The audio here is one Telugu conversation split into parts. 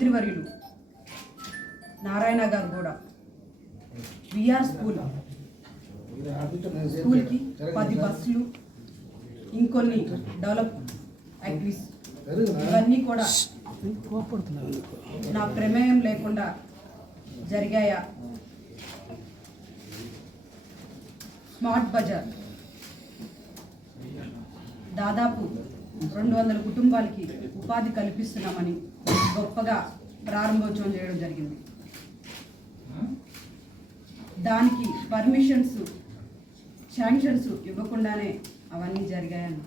మంత్రివర్యులు నారాయణ గారు కూడా విఆర్ స్కూల్కి 10 బస్సులు ఇంకొన్ని డెవలప్ యాక్టివిటీస్ ఇవన్నీ కూడా నా ప్రమేయం లేకుండా జరిగాయా? స్మార్ట్ బజార్ దాదాపు 200 కుటుంబాలకి ఉపాధి కల్పిస్తున్నామని గొప్పగా ప్రారంభోత్సవం చేయడం జరిగింది. దానికి పర్మిషన్స్ శాంక్షన్స్ ఇవ్వకుండానే అవన్నీ జరిగాయని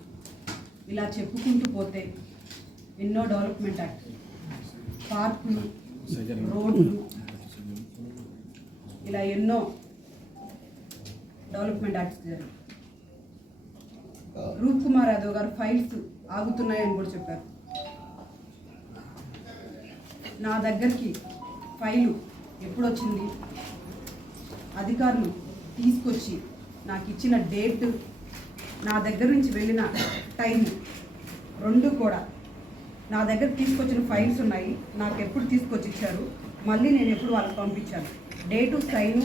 ఇలా చెప్పుకుంటూ పోతే ఎన్నో డెవలప్మెంట్ యాక్ట్, పార్కులు, రోడ్లు, ఇలా ఎన్నో డెవలప్మెంట్ యాక్ట్స్ జరిగాయి. రూప్ కుమార్ యాదవ్ గారు ఫైల్స్ ఆగుతున్నాయని కూడా చెప్పారు. నా దగ్గరికి ఫైలు ఎప్పుడు వచ్చింది, అధికారులు తీసుకొచ్చి నాకు ఇచ్చిన డేట్, నా దగ్గర నుంచి వెళ్ళిన టైం రెండు కూడా నా దగ్గర తీసుకొచ్చిన ఫైల్స్ ఉన్నాయి. నాకు ఎప్పుడు తీసుకొచ్చి ఇచ్చారు, మళ్ళీ నేను ఎప్పుడు వాళ్ళకి పంపించాను, డేటు, సైను,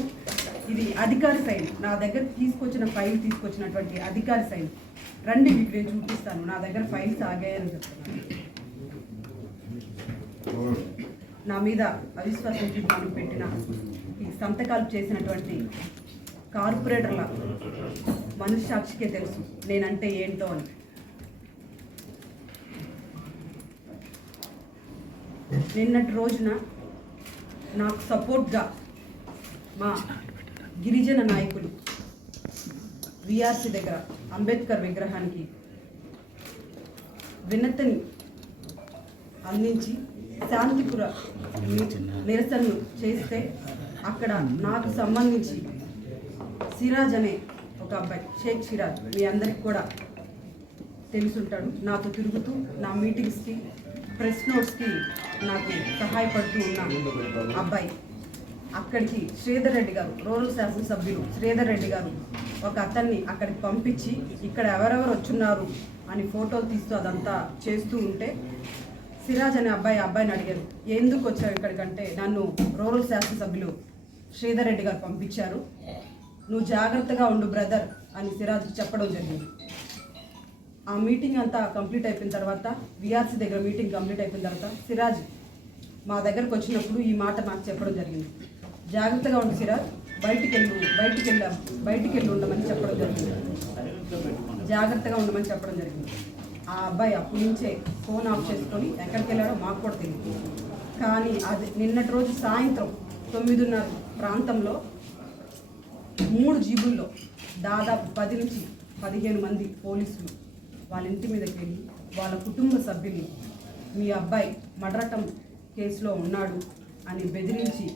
ఇది అధికారి సైన్. నా దగ్గర తీసుకొచ్చిన ఫైల్ తీసుకొచ్చినటువంటి అధికారి సైన్ రండి, మీకు నేను చూపిస్తాను. నా దగ్గర ఫైల్స్ ఆగాయని చెప్తున్నాను. నా మీద అవిశ్వాసం తీర్మానం పెట్టిన ఈ సంతకాలు చేసినటువంటి కార్పొరేటర్ల మనస్సాక్షికే తెలుసు నేనంటే ఏంటో అని. నిన్నటి రోజున నాకు సపోర్ట్గా మా గిరిజన నాయకులు విఆర్సి దగ్గర అంబేద్కర్ విగ్రహానికి వినతిని అందించి శాంతిపుర నిరసనలు చేస్తే అక్కడ నాకు సంబంధించి సిరాజ్ అనే ఒక అబ్బాయి, షేక్ సిరాజ్, మీ అందరికి కూడా తెలుసుంటాడు, నాతో తిరుగుతూ నా మీటింగ్స్కి, ప్రెస్ నోట్స్కి నాకు సహాయపడుతూ ఉన్న అబ్బాయి, అక్కడికి శ్రీధర్ రెడ్డి గారు, రూరల్ శాసనసభ్యులు శ్రీధర్ రెడ్డి గారు ఒక అతన్ని అక్కడికి పంపించి ఇక్కడ ఎవరెవరు వచ్చున్నారు అని ఫోటోలు తీస్తూ అదంతా చేస్తూ ఉంటే సిరాజ్ అనే అబ్బాయిని అడిగారు, ఎందుకు వచ్చావు ఇక్కడికంటే, నన్ను రూరల్ శాసనసభ్యులు శ్రీధర్ రెడ్డి గారు పంపించారు, నువ్వు జాగ్రత్తగా ఉండు బ్రదర్ అని సిరాజ్కి చెప్పడం జరిగింది. ఆ మీటింగ్ అంతా కంప్లీట్ అయిపోయిన తర్వాత, విఆర్సీ దగ్గర మీటింగ్ కంప్లీట్ అయిపోయిన తర్వాత సిరాజ్ మా దగ్గరకు వచ్చినప్పుడు ఈ మాట నాకు చెప్పడం జరిగింది, జాగ్రత్తగా ఉండు సిరాజ్, బయటికి వెళ్ళి ఉండమని చెప్పడం జరిగింది, జాగ్రత్తగా ఉండమని చెప్పడం జరిగింది. ఆ అబ్బాయి అప్పటి నుంచే ఫోన్ ఆఫ్ చేసుకొని ఎక్కడికి వెళ్ళాడో మాకు కూడా తెలియదు. కానీ అది నిన్నటి రోజు సాయంత్రం 9:30 ప్రాంతంలో 3 జీబుల్లో దాదాపు 10 నుంచి 15 మంది పోలీసులు వాళ్ళ ఇంటి మీదకి వెళ్ళి వాళ్ళ కుటుంబ సభ్యుల్ని మీ అబ్బాయి మర్డర్ కేసులో ఉన్నాడు అని బెదిరించి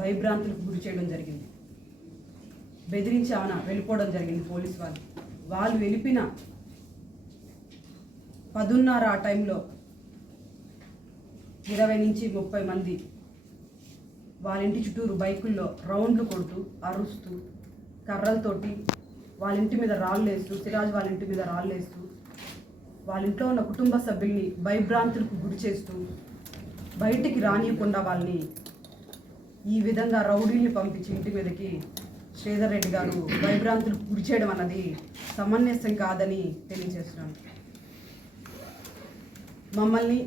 భయభ్రాంతులకు గురి చేయడం జరిగింది. బెదిరించి ఆమె వెళ్ళిపోవడం జరిగింది. పోలీసు వాళ్ళు వెళ్ళిపోయిన 10:30 ఆ టైంలో 20 నుంచి 30 మంది వాళ్ళ ఇంటి చుట్టూరు బైకుల్లో రౌండ్లు కొడుతూ, అరుస్తూ, కర్రలతోటి వాళ్ళ ఇంటి మీద రాళ్ళు వేస్తూ, సిరాజ్ వాళ్ళ ఇంటి మీద రాళ్ళు వేస్తూ, వాళ్ళ ఇంట్లో ఉన్న కుటుంబ సభ్యుల్ని భయభ్రాంతులకు గురి చేస్తూ, బయటికి రానియకుండా వాళ్ళని ఈ విధంగా రౌడీల్ని పంపించి ఇంటి మీదకి శ్రీధర్ రెడ్డి గారు భయభ్రాంతులకు గురి చేయడం అన్నది సమంజసం కాదని తెలియజేస్తున్నాను. మమ్మల్ని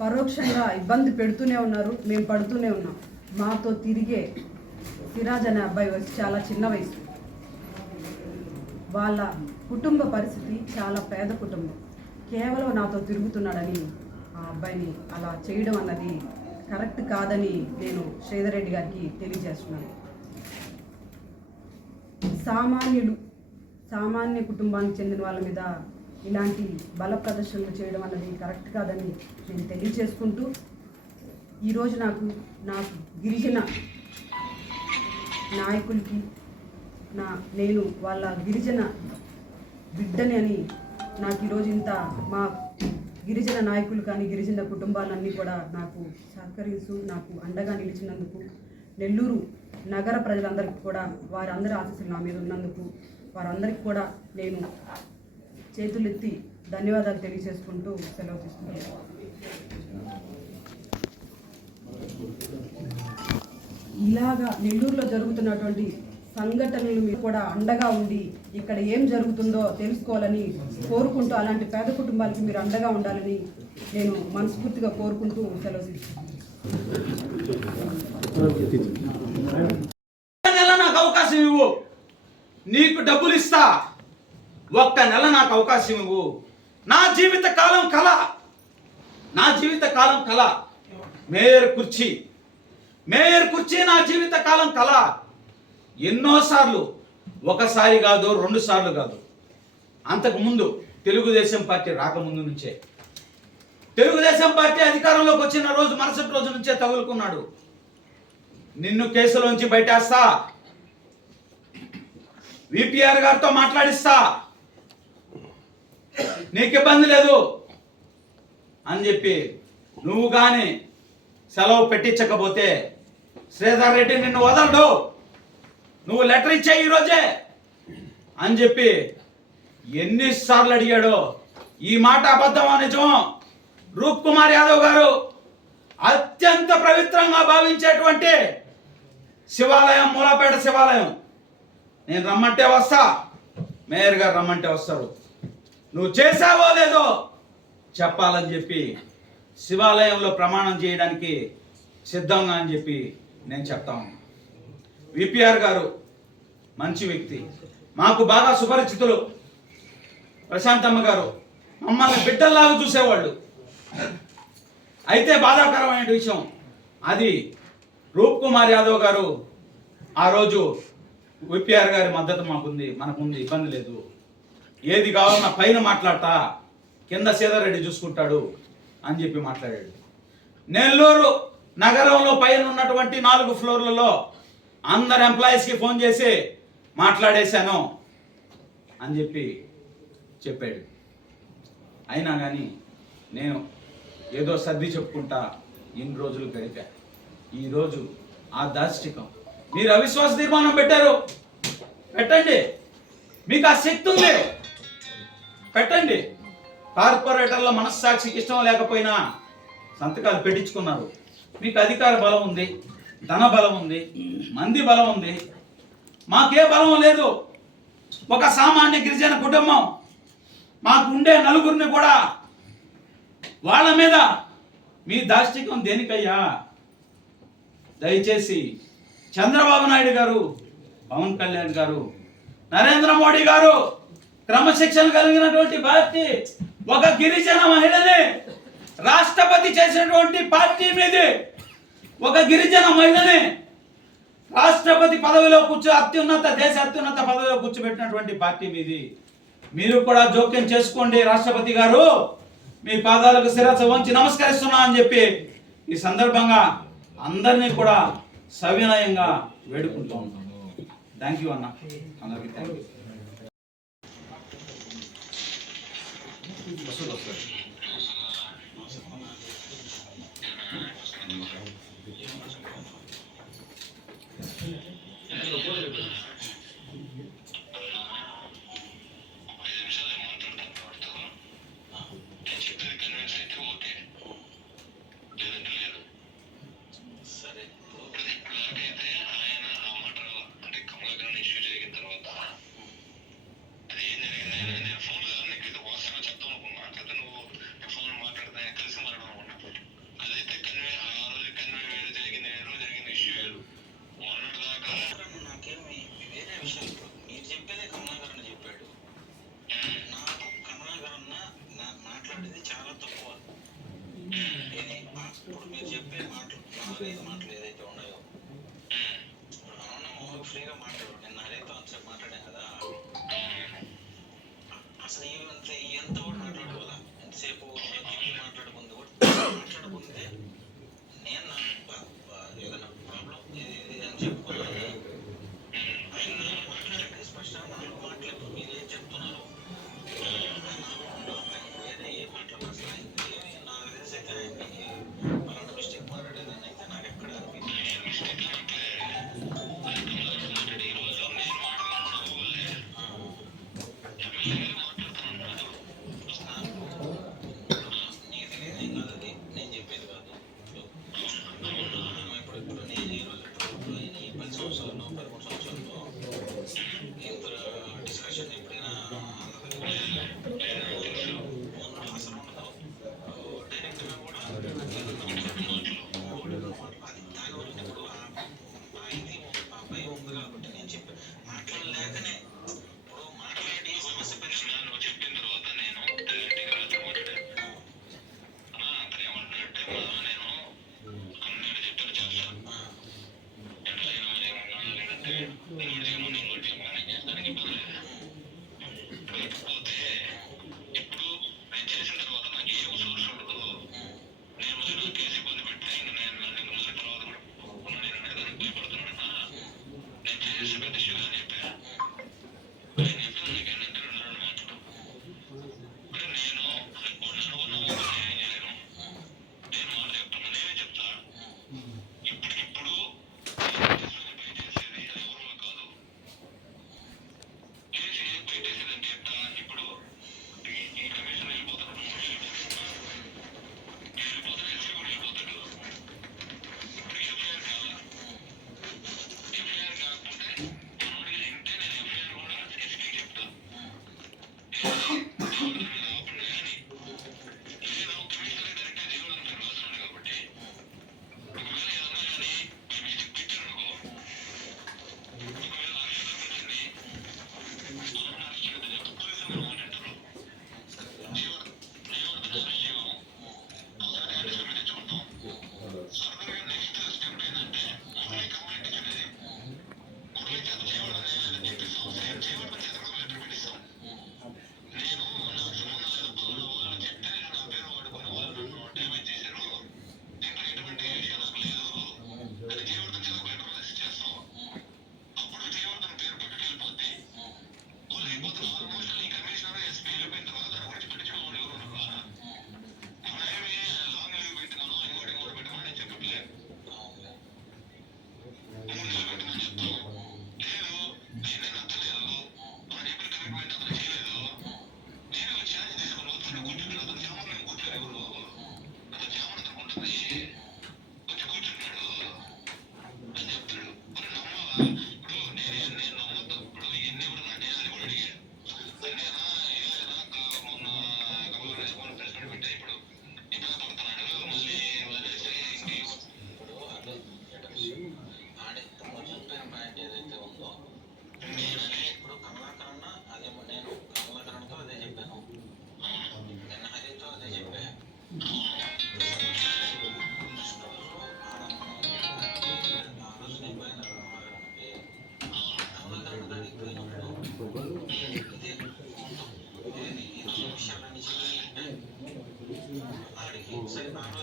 పరోక్షంగా ఇబ్బంది పెడుతూనే ఉన్నారు, మేము పడుతూనే ఉన్నాం. మాతో తిరిగే సిరాజ్ అనే అబ్బాయి వయసు చాలా చిన్న వయసు, వాళ్ళ కుటుంబ పరిస్థితి చాలా పేద కుటుంబం. కేవలం నాతో తిరుగుతున్నాడని ఆ అబ్బాయిని అలా చేయడం అన్నది కరెక్ట్ కాదని నేను శ్రీధర్ రెడ్డి గారికి తెలియజేస్తున్నాను. సామాన్య కుటుంబానికి చెందిన వాళ్ళ మీద ఇలాంటి బల ప్రదర్శనలు చేయడం అన్నది కరెక్ట్ కాదని నేను తెలియజేసుకుంటూ, ఈరోజు నాకు గిరిజన నాయకులకి నేను వాళ్ళ గిరిజన బిడ్డని అని నాకు ఈరోజు ఇంత మా గిరిజన నాయకులు కానీ గిరిజన కుటుంబాలన్నీ కూడా నాకు సహకరిస్తూ నాకు అండగా నిలిచినందుకు, నెల్లూరు నగర ప్రజలందరికీ కూడా వారందరి ఆశీస్సులు నా మీద ఉన్నందుకు వారందరికీ కూడా నేను చేతులెత్తి ధన్యవాదాలు తెలియజేసుకుంటూ సెలవు తీసుకుంటున్నాను. ఇలాగా నెల్లూరులో జరుగుతున్నటువంటి సంఘటనలు మీరు కూడా అండగా ఉండి ఇక్కడ ఏం జరుగుతుందో తెలుసుకోవాలని కోరుకుంటూ, అలాంటి పేద కుటుంబాలకి మీరు అండగా ఉండాలని నేను మనస్ఫూర్తిగా కోరుకుంటూ సెలవు తీసుకుంటున్నాను. నాకు అవకాశం ఇవ్వు, నీకు డబ్బులు ఇస్తా. ఒక్క నెల నాకు అవకాశం ఇవ్వు. నా జీవిత కాలం కళ, నా జీవిత కాలం కళ మేయర్ కుర్చీ నా జీవిత కాలం కళ. ఎన్నోసార్లు, ఒకసారి కాదు, 2 సార్లు కాదు, అంతకుముందు తెలుగుదేశం పార్టీ రాకముందు నుంచే, తెలుగుదేశం పార్టీ అధికారంలోకి వచ్చిన రోజు మరుసటి రోజు నుంచే తగులుకున్నాడు. నిన్ను కేసులోంచి బయటేస్తా, విపిఆర్ గారితో మాట్లాడిస్తా, నీకు ఇబ్బంది లేదు అని చెప్పి నువ్వు కానీ సెలవు పెట్టించకపోతే శ్రీధర్ రెడ్డి నిన్ను వదలడు, నువ్వు లెటర్ ఇచ్చే ఈరోజే అని చెప్పి ఎన్నిసార్లు అడిగాడో. ఈ మాట అబద్ధమో నిజమో రూప్ కుమార్ యాదవ్ గారు అత్యంత పవిత్రంగా భావించేటువంటి శివాలయం, మూలపేట శివాలయం, నేను రమ్మంటే వస్తా, మేయర్ గారు రమ్మంటే వస్తారు, నువ్వు చేసావో లేదో చెప్పాలని చెప్పి శివాలయంలో ప్రమాణం చేయడానికి సిద్ధంగా అని చెప్పి నేను చెప్తాను. విపిఆర్ గారు మంచి వ్యక్తి, మాకు బాగా సుపరిచితులు. ప్రశాంతమ్మ గారు మమ్మల్ని బిడ్డల్లాగా చూసేవాళ్ళు. అయితే బాధాకరమైన విషయం అది, రూప్ కుమార్ యాదవ్ గారు ఆ రోజు విపిఆర్ గారి మద్దతు మాకుంది, మనకుంది, ఇబ్బంది లేదు, ఏది కావాలన్నా పైన మాట్లాడతా, కింద శ్రీధర్ రెడ్డి చూసుకుంటాడు అని చెప్పి మాట్లాడాడు. నెల్లూరు నగరంలో పైన ఉన్నటువంటి 4 ఫ్లోర్లలో అందరు ఎంప్లాయీస్కి ఫోన్ చేసి మాట్లాడేశాను అని చెప్పి చెప్పాడు. అయినా కానీ నేను ఏదో సర్ది చెప్పుకుంటా ఇన్ని రోజులు గడిపా. ఈరోజు ఆ దాష్టికం, మీరు అవిశ్వాస తీర్మానం పెట్టారు, పెట్టండి, మీకు ఆ శక్తి ఉంది, పెట్టండి. కార్పొరేటర్ల మనస్సాక్షికి ఇష్టం లేకపోయినా సంతకాలు పెట్టించుకున్నారు. మీకు అధికార బలం ఉంది, ధన బలం ఉంది, మంది బలం ఉంది. మాకే బలం లేదు. ఒక సామాన్య గిరిజన కుటుంబం, మాకు ఉండే నలుగురిని కూడా వాళ్ళ మీద మీ దాష్టికం దేనికయ్యా? దయచేసి చంద్రబాబు నాయుడు గారు, పవన్ కళ్యాణ్ గారు, నరేంద్ర మోడీ గారు క్రమశిక్షణ కలిగినటువంటి పార్టీ, ఒక గిరిజన మహిళని రాష్ట్రపతి చేసినటువంటి పార్టీ మీది, ఒక గిరిజన మహిళని రాష్ట్రపతి పదవిలో దేశ అత్యున్నత పదవిలో కూర్చోబెట్టినటువంటి పార్టీ మీది. మీరు కూడా జోక్యం చేసుకోండి రాష్ట్రపతి గారు, మీ పాదాలకు శిరస్సు వంచి నమస్కరిస్తున్నా అని చెప్పి ఈ సందర్భంగా అందరినీ కూడా సవినయంగా వేడుకుంటూ ఉన్నాం. థ్యాంక్ యూ అన్న, అందరికీ థ్యాంక్ యూ. మాటలు ఏదైతే ఉన్నాయో ఫ్రీగా మాట్లాడు. నిన్న హరితో అంతసేపు మాట్లాడాం కదా, అసలు ఎంత కూడా మాట్లాడుకోవాలా, ఎంతసేపు మాట్లాడుకుంది కూడా మాట్లాడుకుంది. నేను ఏదైనా ప్రాబ్లం అని చెప్పుకోవాలి. ఆయన మాట్లాడే స్పష్టంగా నాలుగు మాటలు మీరు ఏం చెప్తున్నారు, వేరే ఏ మాటలు అసలు నాకు తెలిసి అయితే అలాంటి మిస్టేక్ మాట్లాడేదాన్ని అయితే నాకు ఎక్కడ అనిపించింది.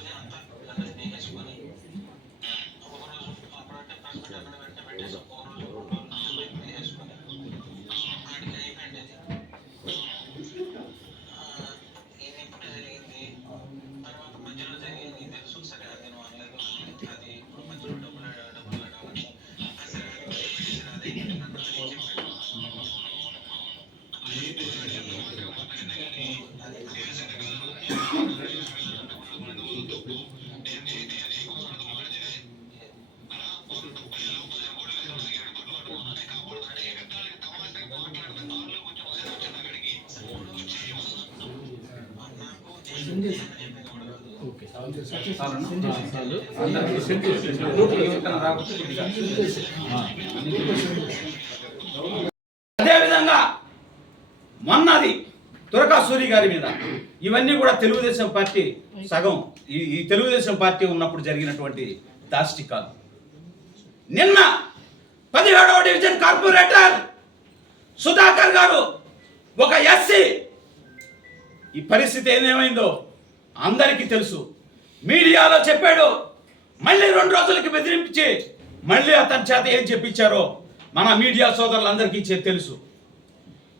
చేసుకొని అంతా అన్నిటినీ వేసుకొని ఒకరోజు అప్పుడంటే ప్రెస్ మీట్ అక్కడ వెంటనే పెట్టేసి ఒక రోజు 2 రోజులు వేసుకొని అక్కడికి అయిపోయింది ఇది ఇప్పుడు జరిగింది. తర్వాత మధ్యలో జరిగింది తెలుసు సరే అది నువ్వు అనలేదు అది ఇప్పుడు మధ్యలో డబ్బులు కట్టాలని సరే అది నన్ను చెప్పాడు అదేవిధంగా మొన్నది తురకా సూరి గారి మీద ఇవన్నీ కూడా తెలుగుదేశం పార్టీ సగం ఈ తెలుగుదేశం పార్టీ ఉన్నప్పుడు జరిగినటువంటి దాష్టికాలు. నిన్న 17వ డివిజన్ కార్పొరేటర్ సుధాకర్ గారు ఒక ఎస్సీ, ఈ పరిస్థితి ఏమేమైందో అందరికీ తెలుసు. మీడియాలో చెప్పాడు, మళ్ళీ 2 రోజులకి బెదిరించి మళ్ళీ అతని చేత ఏం చెప్పించారో మన మీడియా సోదరులందరికీ తెలుసు.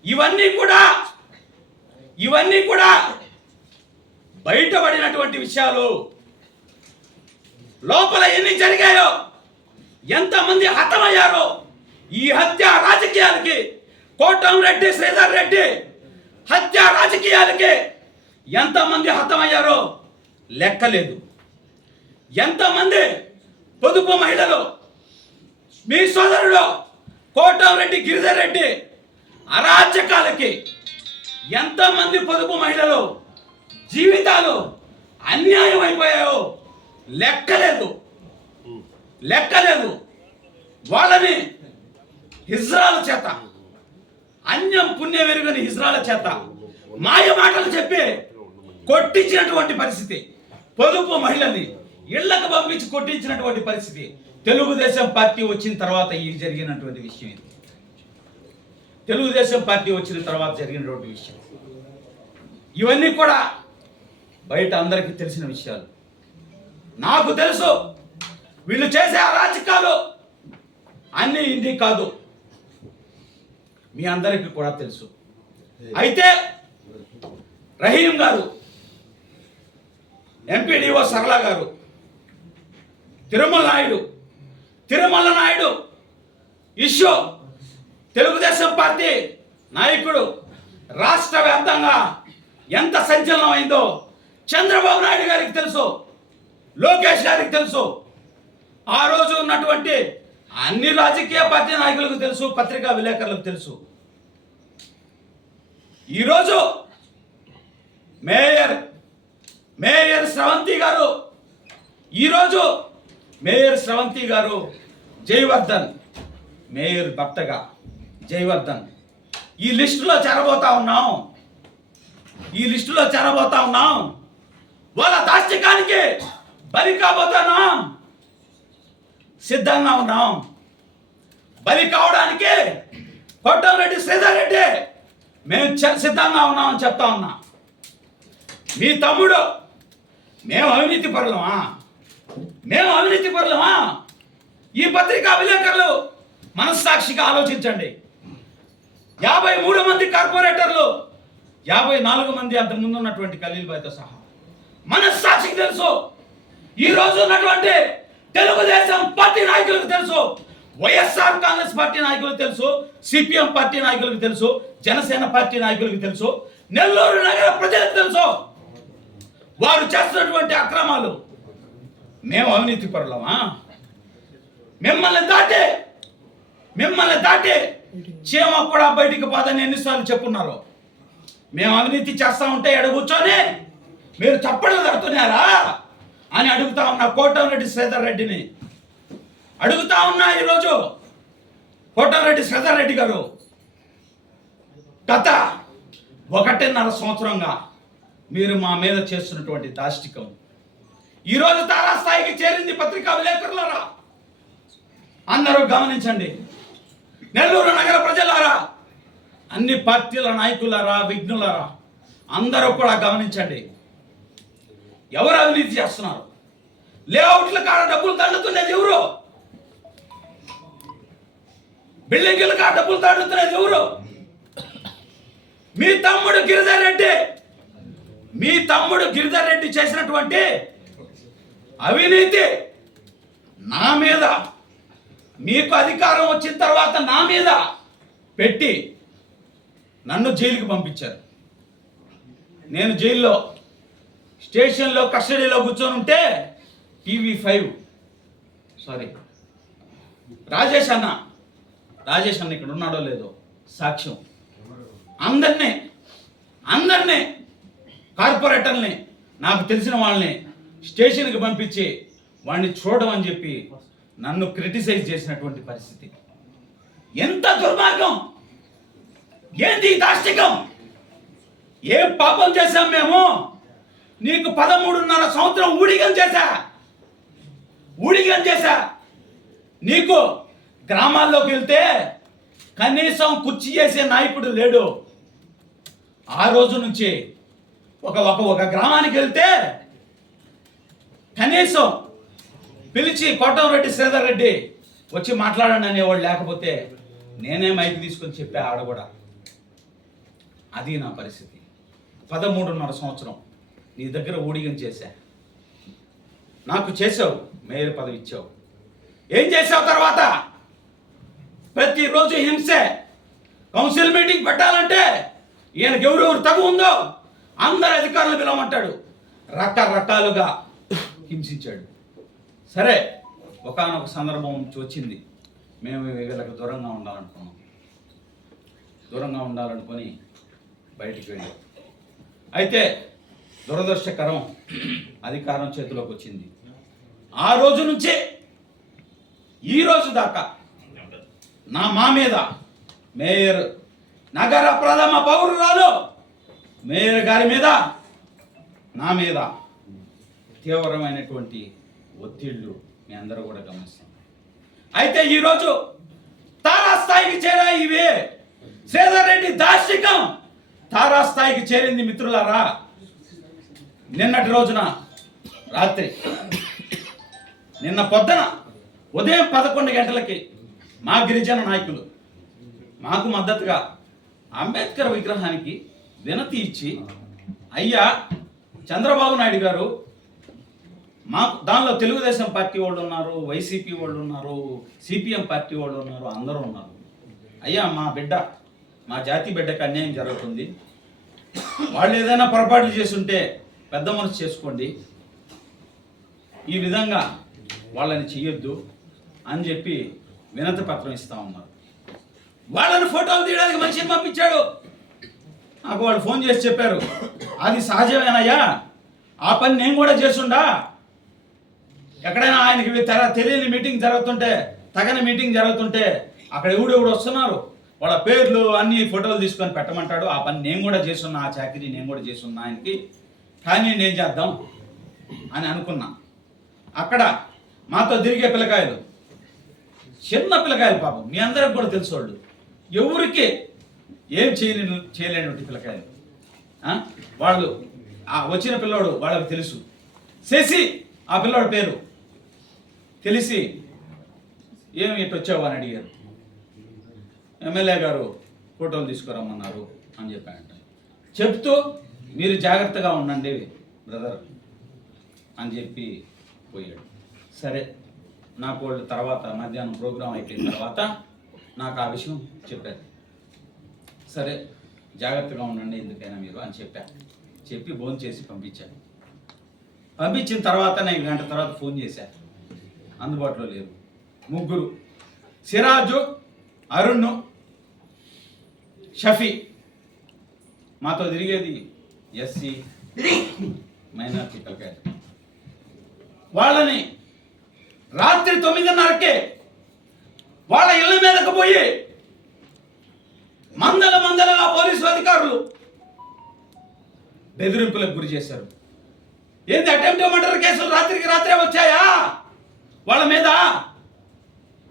ఇవన్నీ కూడా బయటపడినటువంటి విషయాలు. లోపల ఎన్ని జరిగాయో, ఎంతమంది హతమయ్యారో, ఈ హత్య రాజకీయాలకి, కోటంరెడ్డి శ్రీధర్ రెడ్డి హత్య రాజకీయాలకి ఎంతమంది హతమయ్యారో లెక్కలేదు. ఎంతమంది పొదుపు మహిళలు, మీ సోదరుడు కోటంరెడ్డి గిరిధర్ రెడ్డి అరాచకాలకి ఎంతమంది పొదుపు మహిళలు జీవితాలు అన్యాయం అయిపోయాయో లెక్కలేదు. వాళ్ళని హిజ్రాల చేత, అన్యం పుణ్య వెరుగని హిజ్రాల చేత మాయ మాటలు చెప్పి కొట్టించినటువంటి పరిస్థితి, పొదుపు మహిళల్ని ఇళ్లకు పంపించి కొట్టించినటువంటి పరిస్థితి తెలుగుదేశం పార్టీ వచ్చిన తర్వాత ఇది జరిగినటువంటి విషయం. ఇది తెలుగుదేశం పార్టీ వచ్చిన తర్వాత జరిగినటువంటి విషయం. ఇవన్నీ కూడా బయట అందరికీ తెలిసిన విషయాలు. నాకు తెలుసు వీళ్ళు చేసే అరాచకాలు అన్నీ ఇన్ని కాదు, మీ అందరికీ కూడా తెలుసు. అయితే రహీం గారు, ఎంపీడీఓ సరళ గారు, తిరుమల నాయుడు ఇష్యూ తెలుగుదేశం పార్టీ నాయకుడు రాష్ట్ర వ్యాప్తంగా ఎంత సంచలనం అయిందో చంద్రబాబు నాయుడు గారికి తెలుసు, లోకేష్ గారికి తెలుసు, ఆ రోజు ఉన్నటువంటి అన్ని రాజకీయ పార్టీ నాయకులకు తెలుసు, పత్రికా విలేకరులకు తెలుసు. ఈరోజు మేయర్ స్రవంతి గారు జయవర్ధన్ మేయర్ భర్తగా జయవర్ధన్ ఈ లిస్టులో చేరబోతా ఉన్నాం. వాళ్ళ దాష్టికానికి బలి కాబోతున్నాం, సిద్ధంగా ఉన్నాం. బలి కావడానికి కోటంరెడ్డి శ్రీధర్ రెడ్డి మేము సిద్ధంగా ఉన్నామని చెప్తా ఉన్నా. మీ తమ్ముడు మేము అవినీతి పరులమా? ఈ పత్రికా విలేకరులు మనస్సాక్షిగా ఆలోచించండి. 53 మంది కార్పొరేటర్లు, 54 మంది అంతకు ముందు ఉన్నటువంటి ఖలీల్ భాయ్తో సహా మనస్సాక్షికి తెలుసు. ఈ రోజు ఉన్నటువంటి తెలుగుదేశం పార్టీ నాయకులకు తెలుసు, వైఎస్ఆర్ కాంగ్రెస్ పార్టీ నాయకులకు తెలుసు, సిపిఎం పార్టీ నాయకులకు తెలుసు, జనసేన పార్టీ నాయకులకు తెలుసు, నెల్లూరు నగర ప్రజలకు తెలుసు వారు చేస్తున్నటువంటి అక్రమాలు. మేము అవినీతి పరులమా? మిమ్మల్ని దాటి చీమ కూడా బయటికి పోదని ఎన్నిసార్లు చెప్పున్నారు. మేము అవినీతి చేస్తా ఉంటే ఎడ కూర్చొని మీరు చప్పట్లు తడుతున్నారా అని అడుగుతా ఉన్నా. కోటంరెడ్డి శ్రీధర్ రెడ్డిని అడుగుతా ఉన్నా. ఈరోజు కోటంరెడ్డి శ్రీధర్ రెడ్డి గారు గత 1.5 సంవత్సరంగా మీరు మా మీద చేస్తున్నటువంటి దాష్టికం ఈరోజు తారాస్థాయికి చేరింది. పత్రికా విలేకరులారా అందరూ గమనించండి. నెల్లూరు నగర ప్రజలారా, అన్ని పార్టీల నాయకులారా, విఘ్నులారా అందరూ కూడా గమనించండి. ఎవరు అవినీతి చేస్తున్నారు? లేఅవుట్ల కాడ డబ్బులు దండుతున్నది ఎవరు? బిల్డింగ్ల కాడ డబ్బులు దండుతున్నది ఎవరు? మీ తమ్ముడు గిరిధర్ రెడ్డి చేసినటువంటి అవినీతి నా మీద, మీకు అధికారం వచ్చిన తర్వాత నా మీద పెట్టి నన్ను జైలుకి పంపించారు. నేను జైల్లో స్టేషన్లో కస్టడీలో కూర్చొని ఉంటే TV5 రాజేష్ అన్న ఇక్కడ ఉన్నాడో లేదో సాక్ష్యం, అందరినీ కార్పొరేటర్ని, నాకు తెలిసిన వాళ్ళని స్టేషన్కి పంపించి వాడిని చూడమని చెప్పి నన్ను క్రిటిసైజ్ చేసినటువంటి పరిస్థితి. ఎంత దుర్మార్గం! ఏంటి దాష్టికం? ఏం పాపం చేశాం మేము? నీకు 13.5 సంవత్సరం ఊడిగం చేశా. నీకు గ్రామాల్లోకి వెళ్తే కనీసం కుర్చీ చేసే నాయకుడు లేడు. ఆ రోజు నుంచి ఒక గ్రామానికి వెళ్తే కనీసం పిలిచి కోటంరెడ్డి శ్రీధర్ రెడ్డి వచ్చి మాట్లాడండి అనేవాళ్ళు లేకపోతే నేనే మైక్ తీసుకొని చెప్పా ఆడ కూడా. అది నా పరిస్థితి. 13.5 సంవత్సరం నీ దగ్గర ఊడిగం చేశా. నాకు చేసావు, మేయర్ పదవి ఇచ్చావు. ఏం చేసావు తర్వాత? ప్రతిరోజు హింసే. కౌన్సిల్ మీటింగ్ పెట్టాలంటే ఈయనకి ఎవరెవరు తగు ఉందో అందరు అధికారులు పిలవమంటాడు. రకరకాలుగా హింసించాడు. సరే, ఒకానొక సందర్భం వచ్చింది, మేము వీళ్ళకి దూరంగా ఉండాలనుకొని బయటికి వెళ్ళాం. అయితే దురదృష్టకరం, అధికారం చేతిలోకి వచ్చింది. ఆ రోజు నుంచే ఈ రోజు దాకా మా మీద మేయర్, నగర ప్రథమ పౌరురాలు మేయర్ గారి మీద, నా మీద తీవ్రమైనటువంటి ఒత్తిళ్లు మీ అందరూ కూడా గమనిస్తాం. అయితే ఈరోజు తారాస్థాయికి చేరాయి ఇవి. శ్రీధర్ రెడ్డి దాష్టికం తారాస్థాయికి చేరింది మిత్రులారా. నిన్నటి రోజున రాత్రి, నిన్న పొద్దున ఉదయం 11 గంటలకి మా గిరిజన నాయకులు మాకు మద్దతుగా అంబేద్కర్ విగ్రహానికి వినతి ఇచ్చి, అయ్యా చంద్రబాబు నాయుడు గారు, మాకు దానిలో తెలుగుదేశం పార్టీ వాళ్ళు ఉన్నారు, వైసీపీ వాళ్ళు ఉన్నారు, సిపిఎం పార్టీ వాళ్ళు ఉన్నారు, అందరూ ఉన్నారు. అయ్యా మా జాతి బిడ్డకు అన్యాయం జరుగుతుంది, వాళ్ళు ఏదైనా పొరపాట్లు చేసుంటే పెద్ద మనసు చేసుకోండి, ఈ విధంగా వాళ్ళని చెయ్యొద్దు అని చెప్పి వినతి పత్రం ఇస్తా ఉన్నారు. వాళ్ళని ఫోటోలు తీయడానికి మనిషిని పంపించాడు. నాకు వాళ్ళు ఫోన్ చేసి చెప్పారు, అది సహజమేనయ్యా, ఆ పని నేను కూడా చేసుండా. ఎక్కడైనా ఆయనకి తెలియని మీటింగ్ జరుగుతుంటే, తగని మీటింగ్ జరుగుతుంటే అక్కడ ఎవడెవడు వస్తున్నారు, వాళ్ళ పేర్లు అన్ని ఫోటోలు తీసుకొని పెట్టమంటాడు. ఆ పని నేను కూడా చేస్తున్నా, ఆ చాకరీ నేను కూడా చేస్తున్నా ఆయనకి. కానీ నేను చేద్దాం అని అనుకున్నా. అక్కడ మాతో తిరిగే పిల్లకాయలు, చిన్న పిల్లకాయలు, పాపం మీ అందరికి కూడా తెలుసు, వాళ్ళు ఎవరికి ఏం చేయలేనటువంటి పిల్లకాయలు. వాళ్ళు ఆ వచ్చిన పిల్లోడు వాళ్ళకి తెలుసు, శశి ఆ పిల్లోడి పేరు తెలిసి, ఏమి ఇటు వచ్చావు అని అడిగారు. ఎమ్మెల్యే గారు ఫోటోలు తీసుకురమ్మన్నారు అని చెప్పానంట. చెప్తూ మీరు జాగ్రత్తగా ఉండండి బ్రదర్ అని చెప్పి పోయాడు. సరే, నాకు వాళ్ళు తర్వాత మధ్యాహ్నం ప్రోగ్రాం అయిపోయిన తర్వాత నాకు ఆ విషయం చెప్పారు. సరే, జాగ్రత్తగా ఉండండి ఎందుకైనా మీరు అని చెప్పి ఫోన్ చేసి పంపించాను. పంపించిన తర్వాత నేను గంట తర్వాత ఫోన్ చేశాను, అందుబాటులో లేరు. ముగ్గురు, సిరాజు, అరుణ్, షఫీ, మాతో తిరిగేది ఎస్సీ మైనార్టీ పిల్లకాయలు. వాళ్ళని రాత్రి 9:30కే వాళ్ళ ఇళ్ళ మీదకు పోయి మందలుగా పోలీసు అధికారులు బెదిరింపులకు గురి చేశారు. ఏంది అటెంప్ట్ మర్డర్ కేసులు రాత్రికి రాత్రే వచ్చాయా వాళ్ళ మీద?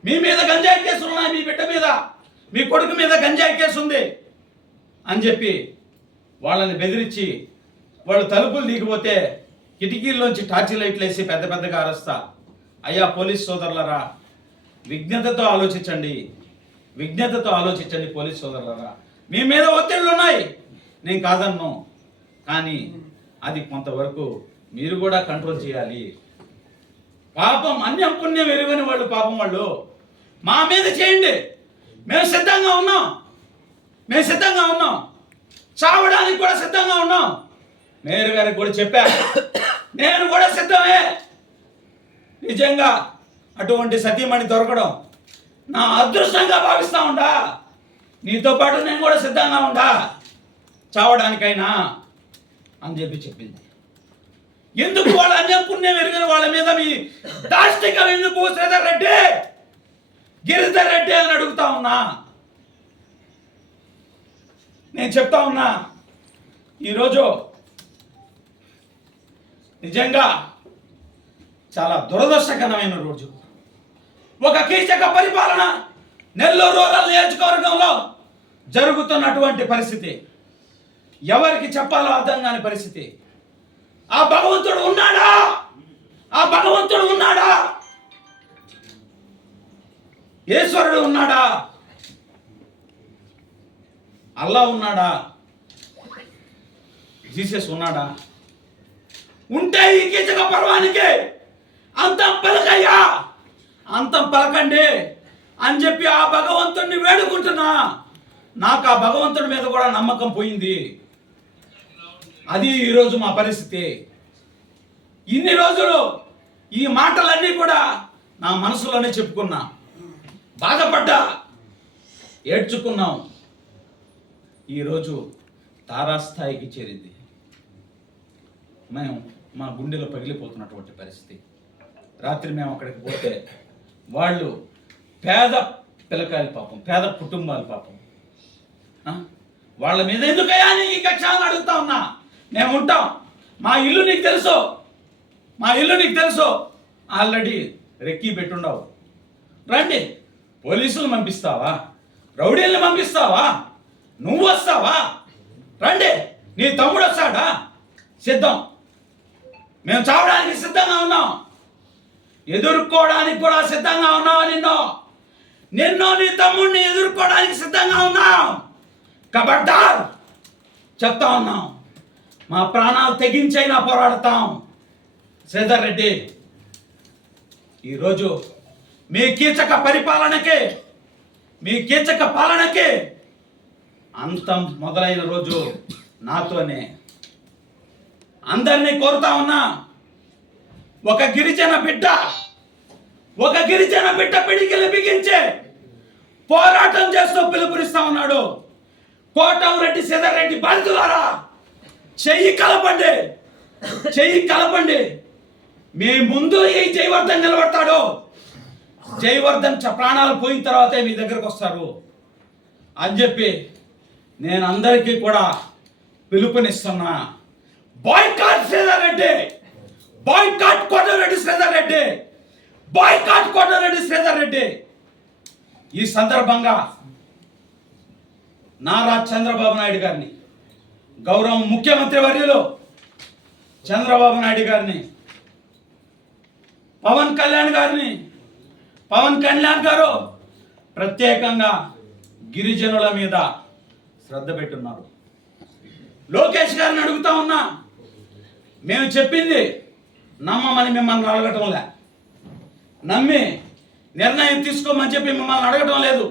మీ మీద గంజాయి కేసులు ఉన్నాయి, మీ బిడ్డ మీద, మీ కొడుకు మీద గంజాయి కేసు ఉంది అని చెప్పి వాళ్ళని బెదిరించి, వాళ్ళు తలుపులు దిగిపోతే కిటికీల్లోంచి టార్చి లైట్లు వేసి పెద్ద పెద్దగా అరుస్తా, అయ్యా పోలీస్ సోదరులరా, విజ్ఞతతో ఆలోచించండి, విజ్ఞతతో ఆలోచించండి పోలీస్ సోదరులరా, మీ మీద ఒత్తిళ్ళు ఉన్నాయి, నేను కాదన్ను, కానీ అది కొంతవరకు మీరు కూడా కంట్రోల్ చేయాలి. పాపం అన్యం పుణ్యం ఎరుగని వాళ్ళు, పాపం వాళ్ళు మా మీద చేయండి, మేము సిద్ధంగా ఉన్నాం, మేము సిద్ధంగా ఉన్నాం, చావడానికి కూడా సిద్ధంగా ఉన్నాం. మేయర్ గారికి కూడా చెప్పా, నేను కూడా సిద్ధమే. నిజంగా అటువంటి సతీమణి దొరకడం నా అదృష్టంగా భావిస్తా ఉండా. నీతో పాటు నేను కూడా సిద్ధంగా ఉండా చావడానికైనా అని చెప్పింది. ఎందుకు వాళ్ళ అన్యం పుణ్యం ఎరిగిన వాళ్ళ మీద మీ దాష్టికం ఎందుకు శ్రీధర్ రెడ్డి, గిరిధర్ రెడ్డి అని అడుగుతా ఉన్నా. నేను చెప్తా ఉన్నా, ఈరోజు నిజంగా చాలా దురదృష్టకరమైన రోజు. ఒక కీచక పరిపాలన నెల్లూరు రూరల్ నియోజకవర్గంలో జరుగుతున్నటువంటి పరిస్థితి, ఎవరికి చెప్పాలో అర్థం కాని పరిస్థితి. ఆ భగవంతుడు ఉన్నాడా? ఆ భగవంతుడు ఉన్నాడా? ఈశ్వరుడు ఉన్నాడా? అల్లా ఉన్నాడా? జీసస్ ఉన్నాడా? ఉంటే ఈ కీచక పర్వానికి అంతం పలకయ్యా, అంతం పలకండి అని చెప్పి ఆ భగవంతుడిని వేడుకుంటున్నా. నాకు ఆ భగవంతుడి మీద కూడా నమ్మకం పోయింది. అది ఈరోజు మా పరిస్థితి. ఇన్ని రోజులు ఈ మాటలన్నీ కూడా నా మనసులోనే చెప్పుకున్నా, బాధపడ్డా, ఏడ్చుకున్నాం. ఈరోజు తారాస్థాయికి చేరింది. మేము మా గుండెలో పగిలిపోతున్నటువంటి పరిస్థితి. రాత్రి మేము అక్కడికి పోతే వాళ్ళు పేద పిల్లకాయలు పాపం, పేద కుటుంబాలు పాపం, వాళ్ళ మీద ఎందుకయ్యా ఈ కక్షాన్ని అడుగుతా ఉన్నా. మేము ఉంటాం, మా ఇల్లు నీకు తెలుసు, మా ఇల్లు నీకు తెలుసు, ఆల్రెడీ రెక్కి పెట్టుండవు. రండి, పోలీసులు పంపిస్తావా, రౌడీల్ని పంపిస్తావా, నువ్వు వస్తావా? రండి, నీ తమ్ముడు వస్తాడా? సిద్ధం, మేము చావడానికి సిద్ధంగా ఉన్నాం, ఎదుర్కోవడానికి కూడా సిద్ధంగా ఉన్నావా? నిన్ను నీ తమ్ముడిని ఎదుర్కోవడానికి సిద్ధంగా ఉన్నాం. కబడ్డార్ చెప్తా ఉన్నాం, మా ప్రాణాలు తెగించైనా పోరాడతాం. శ్రీధర్ రెడ్డి, ఈరోజు మీ కీచక పరిపాలనకి, మీ కీచక పాలనకి అంతం మొదలైన రోజు నాతోనే. అందరినీ కోరుతా ఉన్నా, ఒక గిరిజన బిడ్డ పిడికిలి బిగించే పోరాటం చేస్తూ పిలుపునిస్తా ఉన్నాడు. కోటంరెడ్డి శ్రీధర్ రెడ్డి బాధితులారా, చెయ్యి కలపండి. మీ ముందు ఈ జయవర్ధన్ నిలబడతాడు. జయవర్ధన్ ప్రాణాలు పోయిన తర్వాతే మీ దగ్గరకు వస్తారు అని చెప్పి నేను అందరికీ కూడా పిలుపునిస్తున్నా. Boycott Sridhar Reddy, boycott Kotamreddy Sridhar Reddy, boycott Kotamreddy Sridhar Reddy. ఈ సందర్భంగా నారా చంద్రబాబు నాయుడు గారిని, గౌరవ ముఖ్యమంత్రి వర్యులు చంద్రబాబు నాయుడు గారిని, పవన్ కళ్యాణ్ గారు ప్రత్యేకంగా గిరిజనుల మీద శ్రద్ధ పెట్టున్నారు. లోకేష్ గారిని అడుగుతా ఉన్నా, మేము చెప్పింది నమ్మమని మిమ్మల్ని అడగటం లే, నమ్మి నిర్ణయం తీసుకోమని చెప్పి మిమ్మల్ని అడగటం లేదు.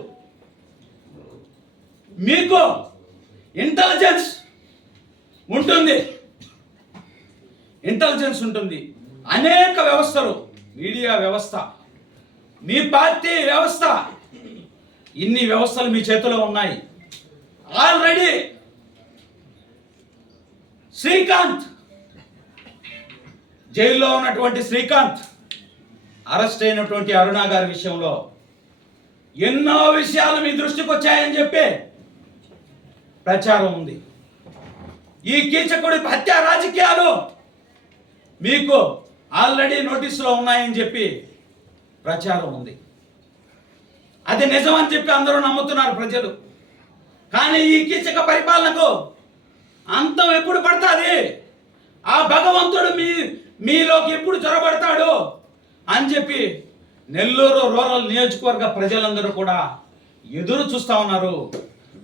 మీకు ఇంటెలిజెన్స్ ఉంటుంది, అనేక వ్యవస్థలు, మీడియా వ్యవస్థ, మీ పార్టీ వ్యవస్థ, ఇన్ని వ్యవస్థలు మీ చేతిలో ఉన్నాయి. ఆల్రెడీ శ్రీకాంత్, జైల్లో ఉన్నటువంటి శ్రీకాంత్, అరెస్ట్ అయినటువంటి అరుణ గారి విషయంలో ఎన్నో విషయాలు మీ దృష్టికి వచ్చాయని చెప్పి ప్రచారం ఉంది. ఈ కీచకుడి హత్య రాజకీయాలు మీకు ఆల్రెడీ నోటీసులో ఉన్నాయని చెప్పి ప్రచారం ఉంది. అది నిజమని చెప్పి అందరూ నమ్ముతున్నారు ప్రజలు. కానీ ఈ కీచక పరిపాలనకు అంతం ఎప్పుడు పడుతుంది? ఆ భగవంతుడు మీలోకి ఎప్పుడు చొరబడతాడు అని చెప్పి నెల్లూరు రూరల్ నియోజకవర్గ ప్రజలందరూ కూడా ఎదురు చూస్తా ఉన్నారు.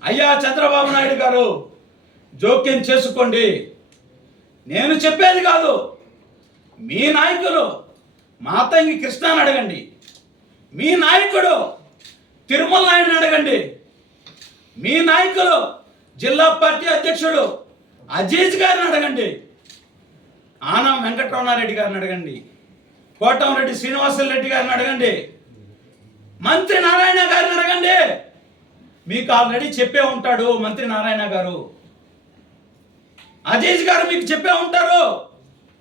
అయ్యా చంద్రబాబు నాయుడు గారు, జోక్యం చేసుకోండి. నేను చెప్పేది కాదు, మీ నాయకులు మాతంగి కృష్ణని అడగండి, మీ నాయకుడు తిరుమల నాయుడిని అడగండి, మీ నాయకులు జిల్లా పార్టీ అధ్యక్షుడు అజీజ్ గారిని అడగండి, ఆనం వెంకటరమణారెడ్డి గారిని అడగండి, కోటంరెడ్డి శ్రీనివాసరెడ్డి గారిని అడగండి, మంత్రి నారాయణ గారిని అడగండి. మీకు ఆల్రెడీ చెప్పే ఉంటాడు మంత్రి నారాయణ గారు. అజీజ్ గారు మీకు చెప్పే ఉంటారు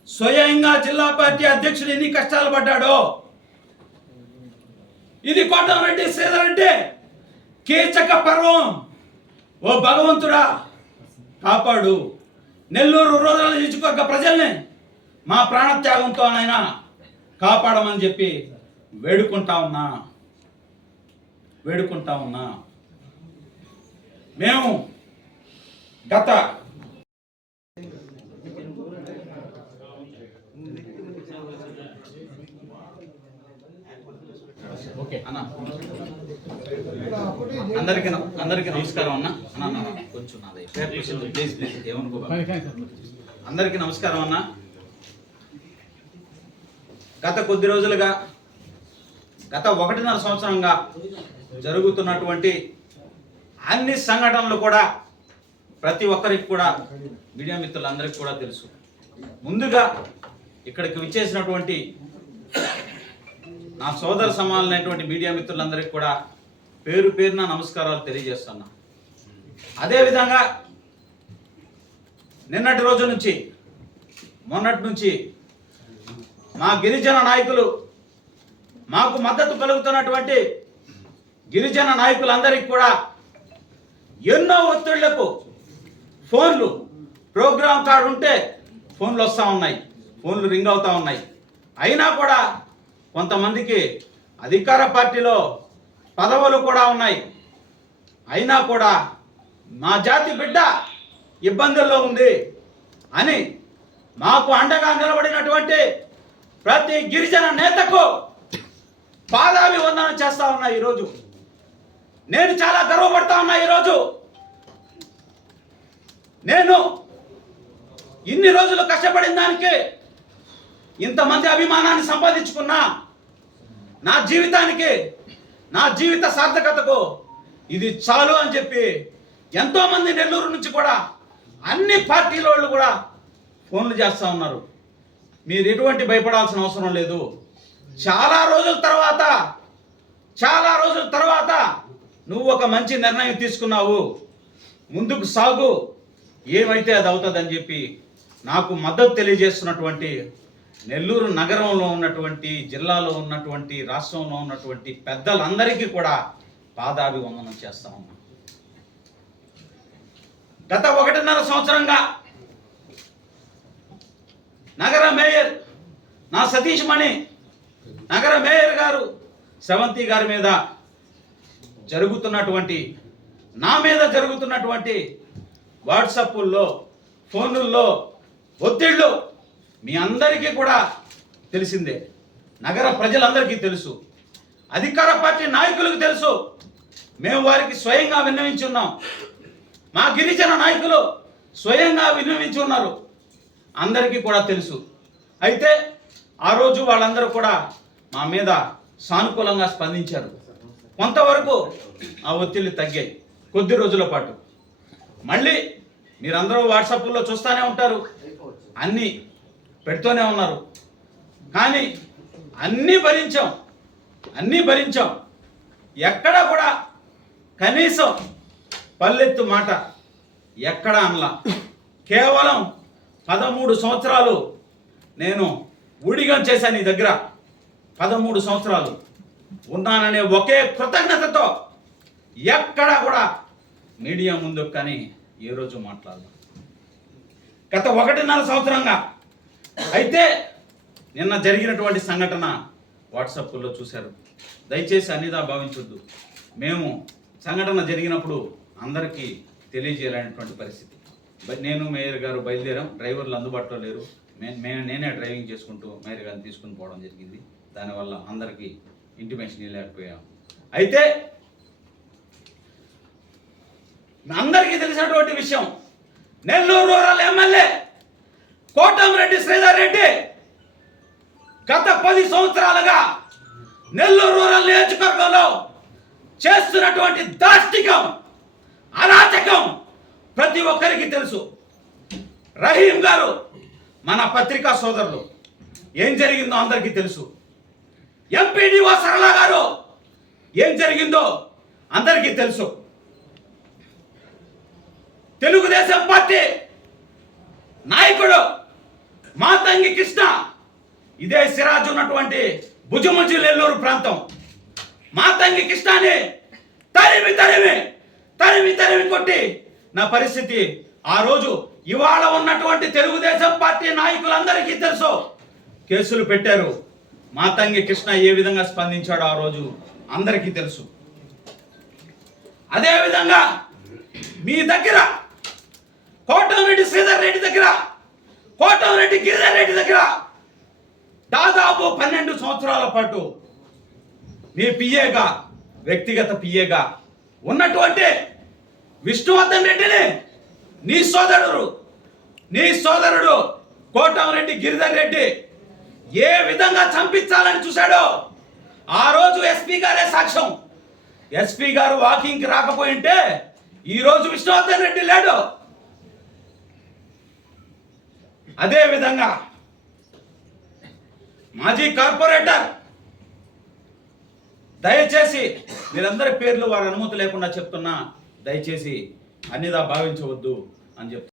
స్వయంగా జిల్లా పార్టీ అధ్యక్షుడు ఎన్ని కష్టాలు పడ్డాడో. ఇది కోటంరెడ్డి శ్రీధర్రెడ్డి కీచక పర్వం. ఓ భగవంతుడా కాపాడు నెల్లూరు రూరల్ నియోజకవర్గ ప్రజల్ని మా ప్రాణత్యాగంతో ఆయన కాపాడమని చెప్పి వేడుకుంటా ఉన్నా. మేము గత అన్న అందరికీ నమస్కారం అన్న. కొంచెం నాది ప్లీజ్ ఏమనుకో. అందరికీ నమస్కారం అన్న. గత కొద్ది రోజులుగా, గత 1.5 సంవత్సరంగా జరుగుతున్నటువంటి అన్ని సంఘటనలు కూడా ప్రతి ఒక్కరికి కూడా, మీడియా మిత్రులందరికీ కూడా తెలుసు. ముందుగా ఇక్కడికి విచ్చేసినటువంటి నా సోదర సమానమైనటువంటి మీడియా మిత్రులందరికీ కూడా పేరు పేరున నమస్కారాలు తెలియజేస్తున్నా. అదేవిధంగా నిన్నటి రోజు నుంచి మొన్నటి నుంచి మా గిరిజన నాయకులు, మాకు మద్దతు పలుకుతున్నటువంటి గిరిజన నాయకులందరికీ కూడా ఎన్నో ఒత్తిళ్లకు ఫోన్లు, ప్రోగ్రామ్ కార్డు ఉంటే ఫోన్లు వస్తూ ఉన్నాయి, ఫోన్లు రింగ్ అవుతూ ఉన్నాయి. అయినా కూడా కొంతమందికి అధికార పార్టీలో పదవులు కూడా ఉన్నాయి. అయినా కూడా మా జాతి బిడ్డ ఇబ్బందుల్లో ఉంది అని మాకు అండగా నిలబడినటువంటి ప్రతి గిరిజన నేతకు పాదాభివందనం చేస్తా ఉన్నా. ఈరోజు నేను చాలా గర్వపడతా ఉన్నా. ఈరోజు నేను ఇన్ని రోజులు కష్టపడిన దానికి, ఇంతమంది అభిమానాన్ని సంపాదించుకున్నా, నా జీవితానికి, నా జీవిత సార్థకతకు ఇది చాలు అని చెప్పి ఎంతోమంది నెల్లూరు నుంచి కూడా అన్ని పార్టీల వాళ్ళు కూడా ఫోన్లు చేస్తూ ఉన్నారు. మీరు ఎటువంటి భయపడాల్సిన అవసరం లేదు. చాలా రోజుల తర్వాత నువ్వు ఒక మంచి నిర్ణయం తీసుకున్నావు, ముందుకు సాగు, ఏమైతే అది అవుతుందని చెప్పి నాకు మద్దతు తెలియజేస్తున్నటువంటి నెల్లూరు నగరంలో ఉన్నటువంటి, జిల్లాలో ఉన్నటువంటి, రాష్ట్రంలో ఉన్నటువంటి పెద్దలందరికీ కూడా పాదాభివందనం చేస్తా ఉన్నా. గత 1.5 సంవత్సరంగా నగర మేయర్ నా సతీష్ మణి, నగర మేయర్ గారు శ్రవంతి గారి మీద నా మీద జరుగుతున్నటువంటి వాట్సాప్ల్లో, ఫోనుల్లో ఒత్తిళ్ళు మీ అందరికీ కూడా తెలిసిందే. నగర ప్రజలందరికీ తెలుసు, అధికార పార్టీ నాయకులకు తెలుసు. మేము వారికి స్వయంగా విన్నవించి ఉన్నాం. మా గిరిజన నాయకులు స్వయంగా విన్నవించి ఉన్నారు, అందరికీ కూడా తెలుసు. అయితే ఆ రోజు వాళ్ళందరూ కూడా మా మీద సానుకూలంగా స్పందించారు. కొంతవరకు ఆ ఒత్తిళ్ళు తగ్గాయి కొద్ది రోజుల పాటు. మళ్ళీ మీరందరూ వాట్సాప్లో చూస్తూనే ఉంటారు, అన్నీ పెడుతూనే ఉన్నారు. కానీ అన్నీ భరించాం. ఎక్కడ కూడా కనీసం పల్లెత్తు మాట ఎక్కడ అనలా. కేవలం 13 సంవత్సరాలు నేను ఊడిగం చేశాను నీ దగ్గర. 13 సంవత్సరాలు ఉన్నాననే ఒకే కృతజ్ఞతతో ఎక్కడా కూడా మీడియా ముందు కానీ ఏ రోజు మాట్లాడదాం. గత 1.5 సంవత్సరంగా. అయితే నిన్న జరిగినటువంటి సంఘటన వాట్సాప్లో చూశారు. దయచేసి అన్నిదా భావించొద్దు. మేము సంఘటన జరిగినప్పుడు అందరికీ తెలియజేయలేనటువంటి పరిస్థితి. నేను మేయర్ గారు బయలుదేరాం. డ్రైవర్లు అందుబాటులో లేరు. నేనే డ్రైవింగ్ చేసుకుంటూ మేయర్ గారిని తీసుకుని పోవడం జరిగింది. దానివల్ల అందరికీ ఇంటిమేషన్ ఇవ్వలేకపోయాం. అయితే అందరికీ తెలిసినటువంటి విషయం, నెల్లూరు రూరల్ ఎమ్మెల్యే కోటంరెడ్డి శ్రీధర్ రెడ్డి గత 10 సంవత్సరాలుగా నెల్లూరు రూరల్ నియోజకవర్గంలో చేస్తున్నటువంటి దాష్టికం, అరాచకం ప్రతి ఒక్కరికి తెలుసు. రహీం గారు మన పత్రికా సోదరులు, ఏం జరిగిందో అందరికీ తెలుసు. ఎంపీడీఓ సరళ గారు ఏం జరిగిందో అందరికీ తెలుసు. తెలుగుదేశం పార్టీ నాయకుడు మాతంగి కృష్ణ, ఇదే సిరాజ్ ఉన్నటువంటి భుజముజి నెల్లూరు ప్రాంతం, మాతంగి కృష్ణని తరిమి తరిమి తరిమి తరిమి కొట్టి నా పరిస్థితి ఆ రోజు ఇవాళ ఉన్నటువంటి తెలుగుదేశం పార్టీ నాయకులందరికీ తెలుసు. కేసులు పెట్టారు. మాతంగి కృష్ణ ఏ విధంగా స్పందించాడో ఆ రోజు అందరికీ తెలుసు. అదేవిధంగా మీ దగ్గర కోటంరెడ్డి శ్రీధర్ రెడ్డి దగ్గర, కోటంరెడ్డి గిరిధర్ రెడ్డి దగ్గర దాదాపు 12 సంవత్సరాల పాటు మీ పిఏగా, వ్యక్తిగత పిఏగా ఉన్నటువంటి విష్ణువర్ధన్ రెడ్డిని నీ సోదరుడు కోటంరెడ్డి గిరిధర్ రెడ్డి ఏ విధంగా చంపించాలని చూశాడో ఆ రోజు ఎస్పీ గారే సాక్ష్యం. ఎస్పీ గారు వాకింగ్కి రాకపోయింటే ఈ రోజు విష్ణువర్ధన్ రెడ్డి లేడు. అదే విధంగా మాజీ కార్పొరేటర్, దయచేసి మీరందరి పేర్లు వారి అనుమతి లేకుండా చెప్తున్నా, దయచేసి అన్నిదా భావించవద్దు అని చెప్తున్నా.